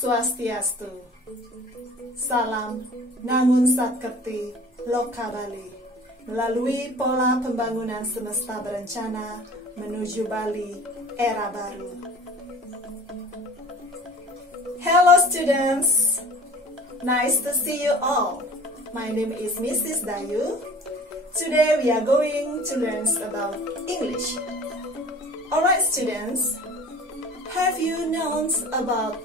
Swastiastu. Salam Nangun Satkerti Loka Bali. Melalui pola pembangunan semesta berencana menuju Bali era baru. Hello students, nice to see you all. My name is Mrs. Dayu. Today we are going to learn about English. Alright students, have you known about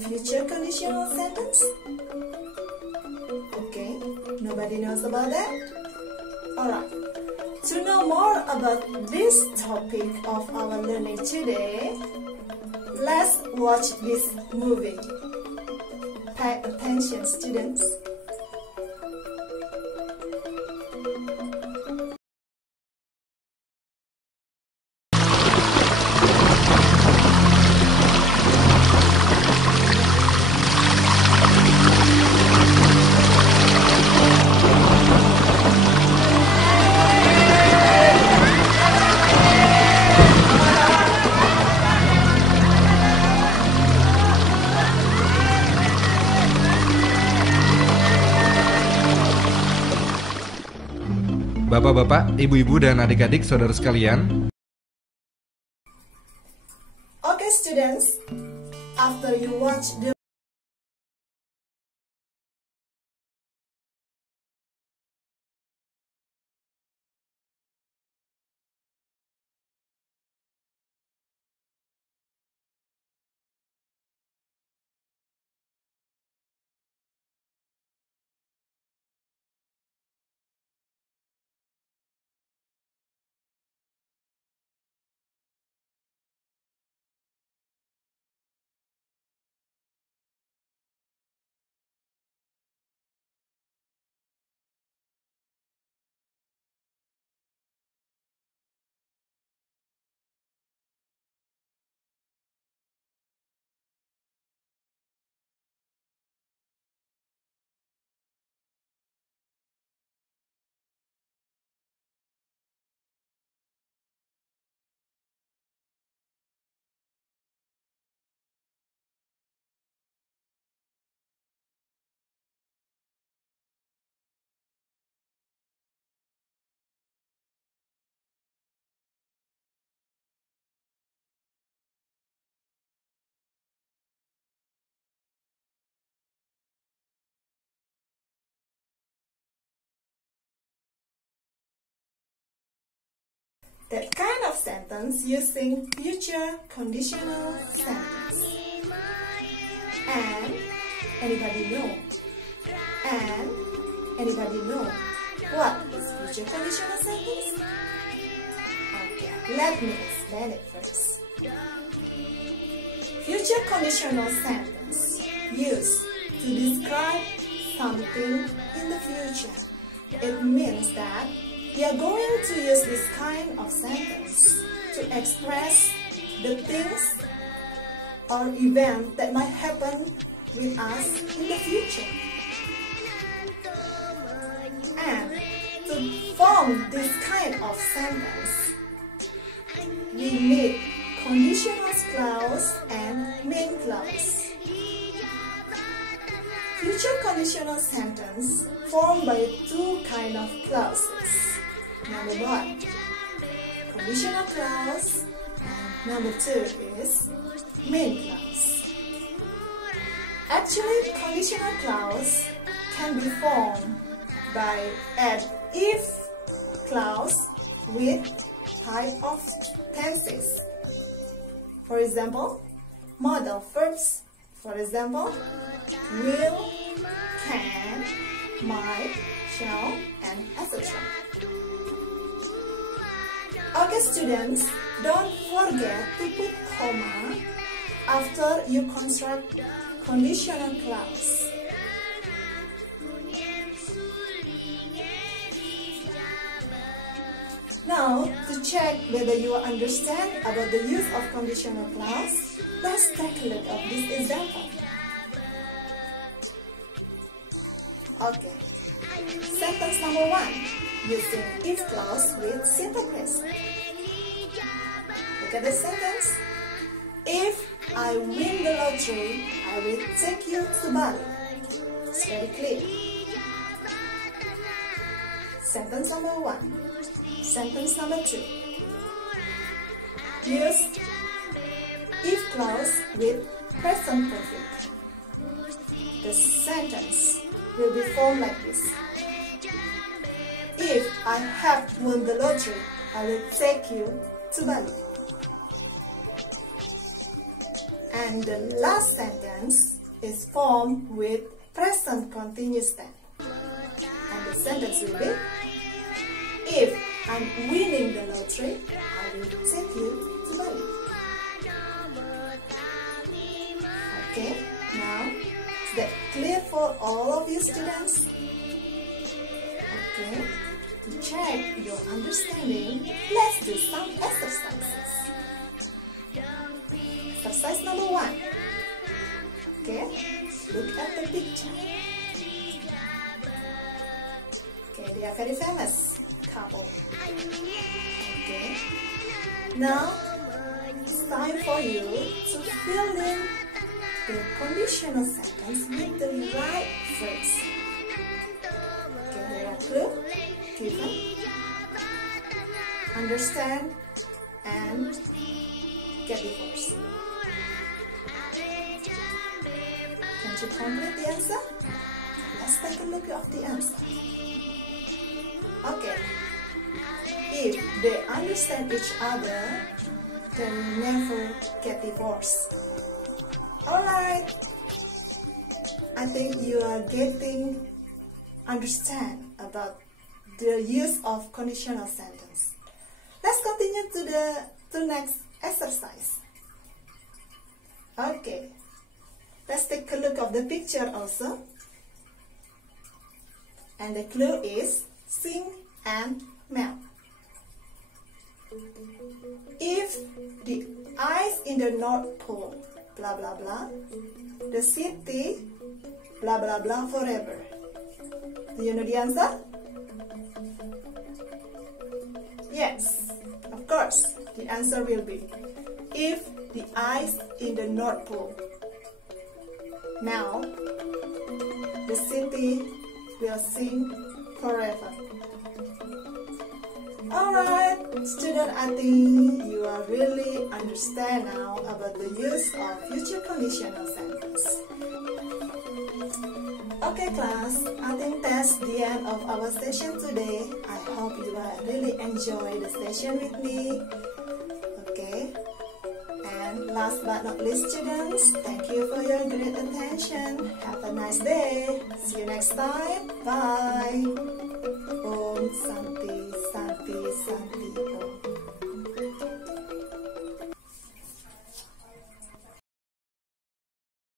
future conditional sentence? Okay, nobody knows about that? Alright, to know more about this topic of our learning today, let's watch this movie. Pay attention students. Bapak-bapak, ibu-ibu, dan adik-adik saudara sekalian. Okay students, after you watch the that kind of sentence using future conditional sentence. And anybody know? And anybody know what is future conditional sentence? Okay, let me explain it first. Future conditional sentence used to describe something in the future. It means that we are going to use this kind of sentence to express the things or events that might happen with us in the future. And to form this kind of sentence, we need conditional clause and main clause. Future conditional sentence formed by two kind of clauses. Number one, conditional clause, and number two is main clause. Actually, conditional clause can be formed by add if clause with type of tenses. For example, modal verbs. For example, will, can, might, shall, and etc. Okay students, don't forget to put comma after you construct conditional clause. Now, to check whether you understand about the use of conditional clause, let's take a look at this example. Okay, sentence number one, using if clause with simple present. Look at the sentence. If I win the lottery, I will take you to Bali. It's very clear. Sentence number 1. Sentence number 2. Use if clause with present perfect. The sentence will be formed like this. If I have won the lottery, I will take you to Bali. And the last sentence is formed with present continuous tense. And the sentence will be, if I'm winning the lottery, I will take you to Bali. Okay, now is that clear for all of you students? Okay, to check your understanding, let's do some exercises. Exercise number 1. Okay, look at the picture. Okay, they are very famous couple. Okay, now it's time for you to fill in the conditional sentence with the right phrase. Okay, there are clues given. Understand and get divorced. Can you complete the answer? Let's take a look at the answer. Okay. If they understand each other, they will never get divorced. Alright. I think you are getting understand about the use of conditional sentence. Let's continue to the next exercise. Okay. Let's take a look at the picture also. And the clue is sing and melt. If the ice in the North Pole, blah blah blah, the city, blah blah blah forever. Do you know the answer? Yes, of course, the answer will be, if the ice in the North Pole melt, the city will sing forever. Alright, student, I think you are really understand now about the use of future conditional sentence. Okay class, I think that's the end of our session today. I hope you really enjoy the session with me. Okay, and last but not least students, thank you for your great attention. Have a nice day. See you next time. Bye. Om Santi.